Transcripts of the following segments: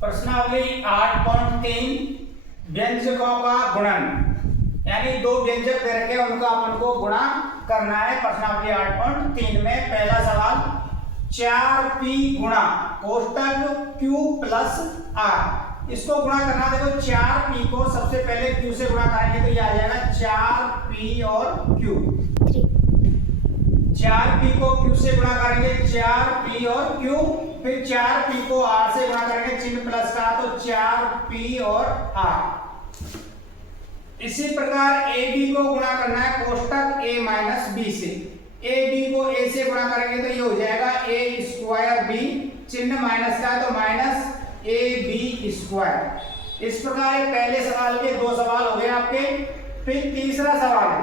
प्रश्नावली 8.3 व्यंजकों का गुणन, यानी दो व्यंजक दे रखे उनका अपन को गुणा करना है। प्रश्नावली 8.3 में पहला सवाल 4p गुणा कोष्टक q प्लस r, इसको गुणा करना। देखो 4p को सबसे पहले q से गुणा करेंगे तो ये आ जाएगा 4p और q। 4p को q से गुणा करेंगे 4p और q, फिर 4p को r से गुणा करेंगे चिन्ह प्लस का तो 4p और r। इसी प्रकार ab को गुणा करना है कोष्टक a माइनस b से। ab को a से गुणा करेंगे तो ये हो जाएगा a स्क्वायर b, चिन्ह माइनस का है तो माइनस ab स्क्वायर। इस प्रकार पहले सवाल के दो सवाल हो गए आपके। फिर तीसरा सवाल है,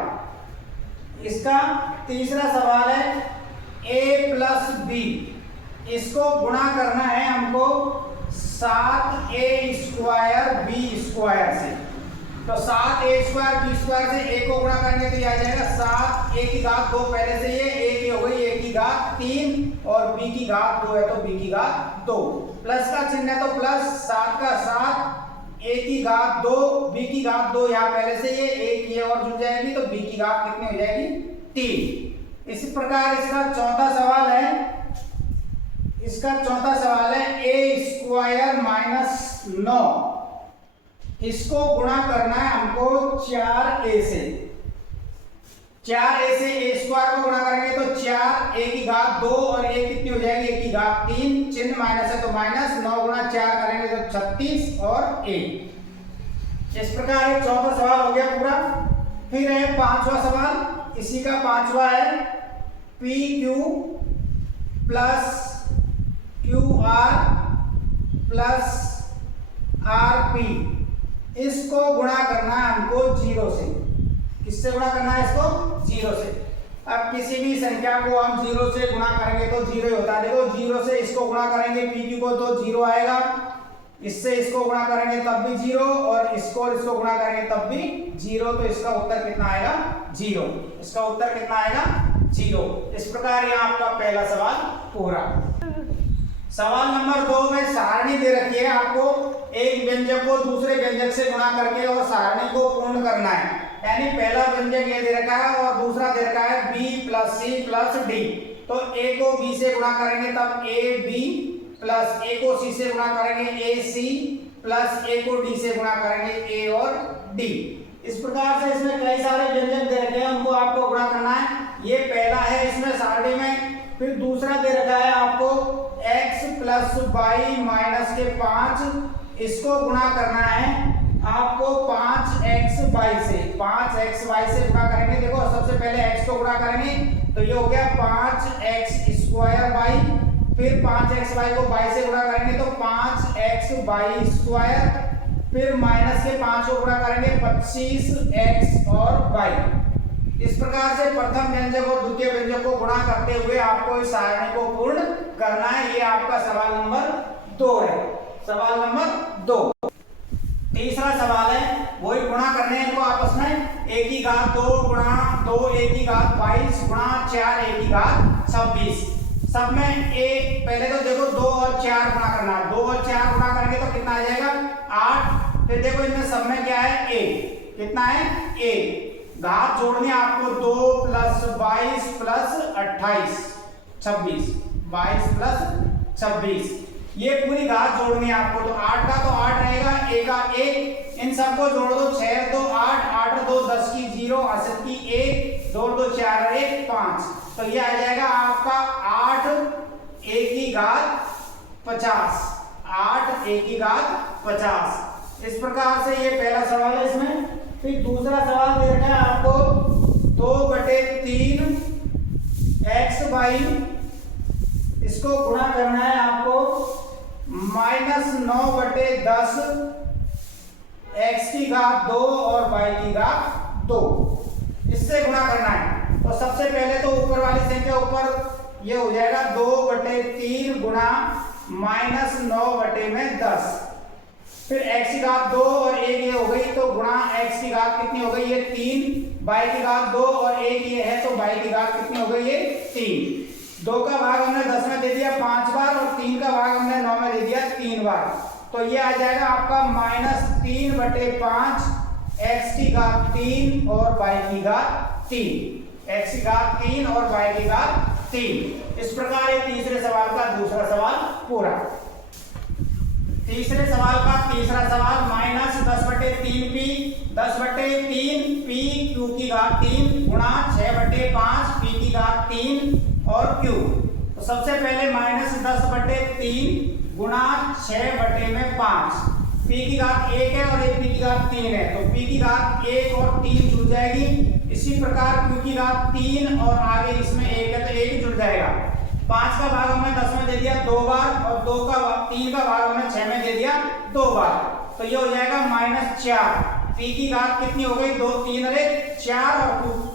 इसका तीसरा सवाल है a प्लस b, इसको गुणा करना है हमको 7a स्क्वायर b स्क्वायर से। तो 7a स्क्वायर b स्क्वायर से a को गुणा करेंगे तो ये आ जाएगा 7a की घात 2, पहले से ये a की हो गई a की घात 3 और b की घात 2 है तो b की घात 2, प्लस का चिन्ह है तो प्लस 7 का 7 a की घात 2 b की घात 2, यहाँ पहले से ये a की और जुड़ जाएगी तो b की घात कितनी हो जाएगी 3। इसी प्रकार इसका चौथा सवाल है, इसका चौथा सवाल है a स्क्वायर माइनस 9, इसको गुणा करना है हमको 4a से। 4a से a स्क्वायर को गुणा करेंगे तो 4a की घात 2 और a कितनी हो जाएगी a की घात 3, चिन्ह माइनस है तो माइनस 9 गुणा 4 करेंगे तो 36 और a। इस प्रकार ये चौथा सवाल हो गया पूरा। फिर है पांचवा सवाल, इसी का पांचवा है pq plus qr plus rp, इसको गुणा करना है हमको 0 से। किससे गुणा करना है इसको 0 से। अब किसी भी संख्या को हम 0 से गुणा करेंगे तो 0 ही होता है। देखो 0 से इसको गुणा करेंगे pq को तो 0 आएगा, इससे इसको गुणा करेंगे तब भी 0 और इसको गुणा करेंगे तब भी 0, तो इसका उत्तर कितना आएगा 0। इसका उत्तर कितना आएगा 0। इस प्रकार यह आपका पहला सवाल पूरा। सवाल नंबर 2 में सारणी दे रखी है आपको, एक व्यंजक को दूसरे व्यंजक से गुणा करके और सारणी को पूर्ण करना है। यानी पहला व्यंजक ये दे रखा है और दूसरा दे रखा है b plus c plus d, तो a को b से गुणा करेंगे तब ab प्लस a को c से गुणा करेंगे ac प्लस a को d से गुणा करेंगे a और d। इस प्रकार से इसमें कई सारे व्यंजक दे रखे हैं, उनको आपको गुणा करना है। ये पहला है इसमें सारणी में। फिर दूसरा दे रखा है आपको x प्लस y माइनस के 5, इसको गुणा करना है आपको 5xy से। 5xy से गुणा करेंगे, देखो सबसे पहले x को गुणा करेंगे तो ये हो गया 5x स्क्वायर y, फिर 5xy को y से गुणा करेंगे तो 5xy स्क्वायर, फिर माइनस के 5 को गुणा करेंगे 25x और y। इस प्रकार से प्रथम व्यंजक और द्वितीय व्यंजक को गुणा करते हुए आपको इस सारणी को पूर्ण करना है। ये आपका सवाल नंबर 2 है। सवाल नंबर 2। तीसरा सवाल है, वही गुणा करने हैं इनको आपस में। a की घात 2 गुणा 2 a की घात 22 गुणा 4 a की घात 26। सब में a, पहले तो देखो 2 और 4 गुणा करना है। 2 और 4 गुणा करेंगे तो कितना आ जाएगा 8। फिर देखो इनमें सब में क्या है a, कितना है a, घात जोड़नी है आपको 2 प्लस 22 प्लस 28 26, 22 प्लस 26, ये पूरी घात जोड़नी है आपको। तो 8 का तो 8 रहेगा, a का 1, इन सबको जोड़ दो 6 2 8, 8 2 10 की 0, 80 की 1, जोड़ दो 4 1 5, तो ये आ जाएगा आपका 8 a की घात 50, 8 a की घात 50। इस प्रकार से ये पहला सवाल है इसमें। फिर दूसरा सवाल दे रखा है आपको 2/3 xy, इसको गुणा करना है आपको -9/10 x की घात 2 और y की घात 2, इससे गुणा करना है। तो सबसे पहले तो ऊपर वाली संख्या ऊपर ये हो जाएगा 2/3 गुणा -9/10, फिर x की घात 2 और 1 ये हो गई तो गुणा x की घात कितनी हो गई ये 3, y की घात 2 और 1 ये है तो y की घात कितनी हो गई ये 3। 2 का भाग हमने 10 में दे दिया 5 बार और 3 का भाग हमने 9 में दे दिया 3 बार। तो ये आ जाएगा आपका -3/5 x की घात 3 और y की घात 3, x की घात 3 और y की घात 3। इस प्रकार ये तीसरे सवाल का दूसरा सवाल पूरा। तीसरे सवाल का तीसरा सवाल -10/3p 10/3p q की घात 3 गुणा 6/5 p की घात 3 और q। तो सबसे पहले -10/3 गुणा 6/5 p की घात 1 है और एक p की घात 3 है, तो p की घात 1 और 3 जुड़ जाएगी। इसी प्रकार q की घात 3 और आगे इसमें 1 है तो 1 जुड़ जाएगा। 5 का भाग हमने 10 में दे दिया 2 बार और 3 का भाग हमने 6 में दे दिया 2 बार, तो ये हो जाएगा -4। p की घात कितनी हो गई 2 3 और 1 4 और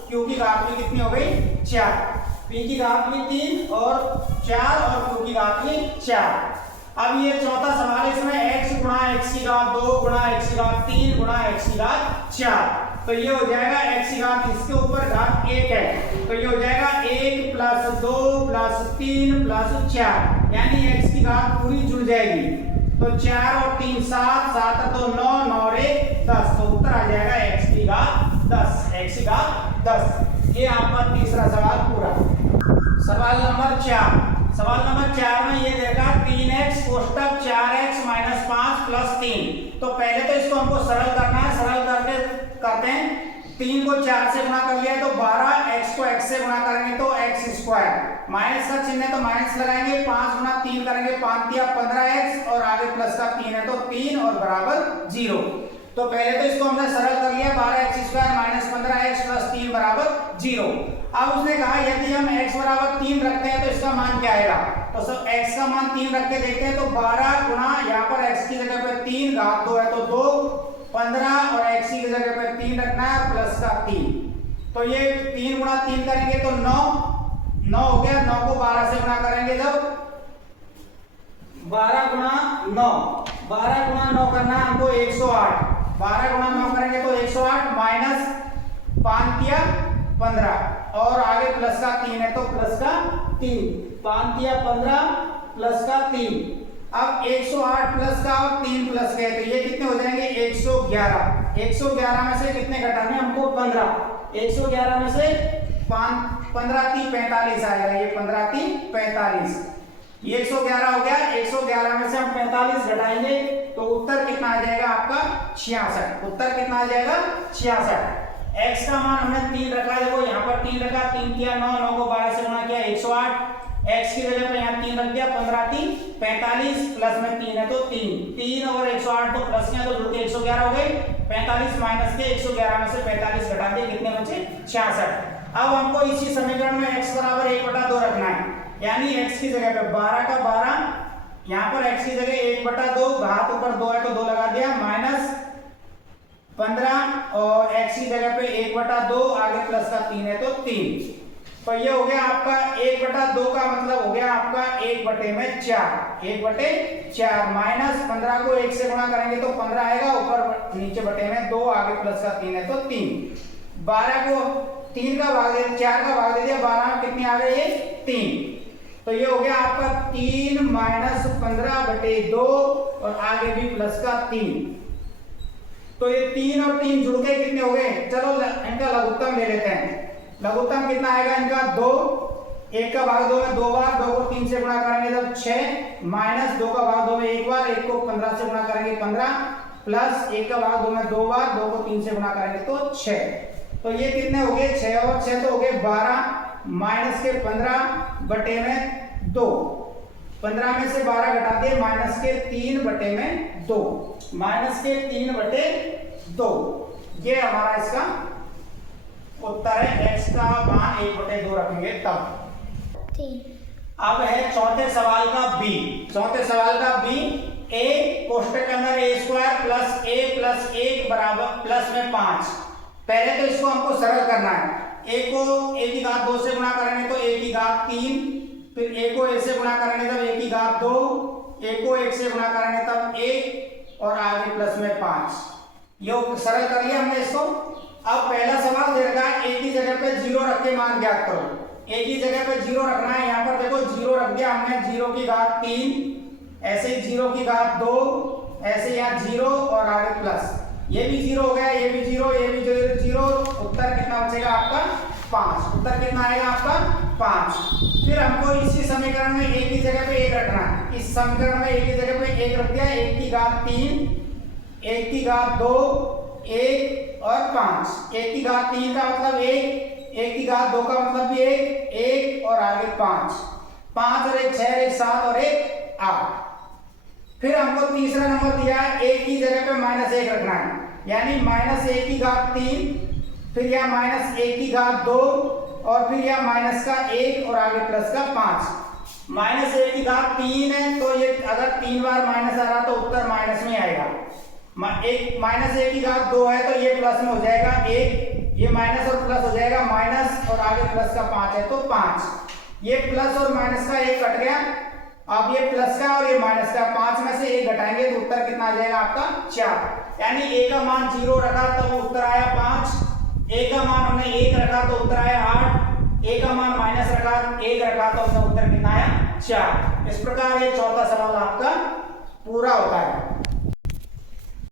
q की घात भी कितनी हो गई 4। p की घात भी 3 और 4 और q की घात भी 4। अब ये चौथा सवाल है, इसमें x गुणा x की घात 2 गुणा x की घात 3 गुणा x की घात 4, तो ये हो जाएगा x की घात इसके ऊपर घात 1 है, तो ये हो जाएगा 1 + 2 + 3 + 4, यानी x की घात पूरी जुड़ जाएगी। तो 4 और 3 7 7 तो 9 9 और 1 10, तो उत्तर आ जाएगा x की घात 10, x की घात 10। ये आपका तीसरा सवाल पूरा। सवाल नंबर 4, सवाल नंबर 4 में ये देखा 3x कोष्टक 4x - 5 + 3। तो पहले तो इसको हमको सरल करना है, सरल करते हैं। 3 को 4 से गुणा कर लिया तो 12, x को x से गुणा करेंगे तो x², माइनस का चिन्ह है तो माइनस लगाएंगे, 5 गुणा 3 करेंगे 5 × 15x और आगे प्लस का 3 है तो 3 और बराबर 0। तो पहले तो इसको हमने सरल कर लिया, 12x² - 15x + 3 बराबर 0। अब उसने कहा यदि हम x बराबर 3 रखते हैं तो इसका मान क्या आएगा, तो सब x का मान 3 रख के देखते हैं। तो 12 गुणा यहाँ पर x की जगह पे 3 घात 2 है तो 2 15 और x की जगह पे 3 रखना है प्लस का 3, तो ये 3 गुणा 3 करेंगे तो 9 9 हो गया। 9 को 12 से गुणा करेंगे जब 12 गुणा 9 करना है हमको 108, 12 गुणा 9 करेंगे तो 108 माइनस 5 × 15 और आगे प्लस का 3 है तो प्लस का 3, 5 × 15 प्लस का 3। अब 108 प्लस का और 3 प्लस का, तो ये कितने हो जाएंगे 111। 111 में से कितने घटाने हमको 15, 111 में से 15 × 3 45 आएगा, ये 15 × 3 45, ये 111 हो गया। 111 में से हम 45 घटाएंगे तो उत्तर कितना आ जाएगा आपका 66। उत्तर कितना आ जाएगा 66। x का मान हमने 3 रखा, देखो यहाँ पर 3 रखा, 3 किया 9, 9 को 12 से गुणा किया 108, x की जगह पे यहाँ 3 रख दिया, 15 × 3 45 प्लस में 3 है तो 3 और 108 तो प्लस किया तो जुड़ के 111 हो गई। 45 माइनस के 111 में से 45 घटा दिए, कितने बचे 66। अब हमको इसी समीकरण में x बराबर 1/2 रखना है, यानी x की जगह पे 12 का 12, यहाँ पर x की जगह 1/2, घात ऊपर 2 है तो 2 लगा दिया, माइनस 15 और x की जगह पे 1/2, आगे प्लस का 3 है तो 3। तो ये हो गया आपका 1/2 का मतलब हो गया आपका 1/4, 1/4 माइनस 15 को 1 से गुणा करेंगे तो 15 आएगा, ऊपर नीचे बटे में 2, आगे प्लस का 3 है तो 3। 12 को 3 का भाग दे 4 का भाग दे दिया, 12 में कितने आ गए ये 3। तो ये हो गया आपका 3 माइनस 15/2 और आगे भी प्लस का 3। तो ये 3 और 3 जुड़ के कितने हो गए, चलो इनका लघुत्तम ले लेते हैं। लघुत्तम कितना आएगा इनका 2, 1 का भाग 2 में 2 बार, 2 को 3 से गुणा करेंगे तब 6, माइनस 2 का भाग 2 में 1 बार, 1 को 15 से गुणा करेंगे 15, प्लस 1 का भाग 2 में 2 बार, 2 को 3 से गुणा करेंगे तो 6। तो ये कितने हो गए 6 और 6 तो हो गए 12, माइनस के 15 बटे में 2, 15 में से 12 घटा दिए, माइनस के 3 बटे में 2, माइनस के 3 बटे 2। ये हमारा इसका उत्तर है। x का मान 1/2 रखेंगे तब। अब है चौथे सवाल का b। चौथे सवाल का b, a कोष्टक के अंदर a² प्लस a प्लस 1 बराबर प्लस में 5। पहले तो इसको हमको सरल करना है, a को a की घात 2 से गुणा करेंगे तो a की घात 3, फिर a को a से गुणा करेंगे तब a की घात 2, a को 1 से गुणा करेंगे तब 1 और आगे प्लस में 5। ये सरल कर लिया हमने इसको। अब पहला सवाल दे रखा है a की जगह पे 0 रख के मान ज्ञात करो। a की जगह पे 0 रखना है, यहाँ पर देखो 0 रख दिया हमने, 0 की घात 3 ऐसे ही 0 की घात 2, ऐसे यहाँ 0 और आगे प्लस, ये भी 0 हो गया, ये भी 0, ये भी 0, उत्तर कितना बचेगा आपका 5। उत्तर कितना आएगा आपका 5। फिर हमको इसी समीकरण में एक की जगह पे 1 रखना है। इस समीकरण में एक की जगह पे 1 रख दिया, 1 की घात 3, 1 की घात 2, 1 और 5। 1 की घात 3 का मतलब 1, 1 की घात 2 का मतलब भी 1, 1 और आगे 5, 5 और 1 6, 1 7 और 1 8। फिर हमको तीसरा नंबर दिया है, 1 की जगह पे -1 रखना है, यानी -1 की घात 3, फिर यहाँ -1 की घात 2 और फिर यहाँ माइनस का 1 और आगे प्लस का 5। -1 की घात 3 है तो ये अगर 3 बार माइनस आ रहा तो उत्तर माइनस में आएगा। -1 की घात 2 है तो ये प्लस में हो जाएगा 1, ये माइनस और प्लस हो जाएगा माइनस और आगे प्लस का 5 है तो 5। ये प्लस और माइनस का 1 कट गया, अब ये प्लस का और ये माइनस का 5 में से 1 घटाएंगे तो उत्तर कितना आ जाएगा आपका 4। यानी a का मान 0 रखा तब उत्तर आया 5, a का मान हमने 1 रखा तो उत्तर आया 8, a का मान माइनस रखा 1 रखा तो उसका उत्तर कितना आया 4। इस प्रकार ये चौथा सवाल आपका पूरा होता है।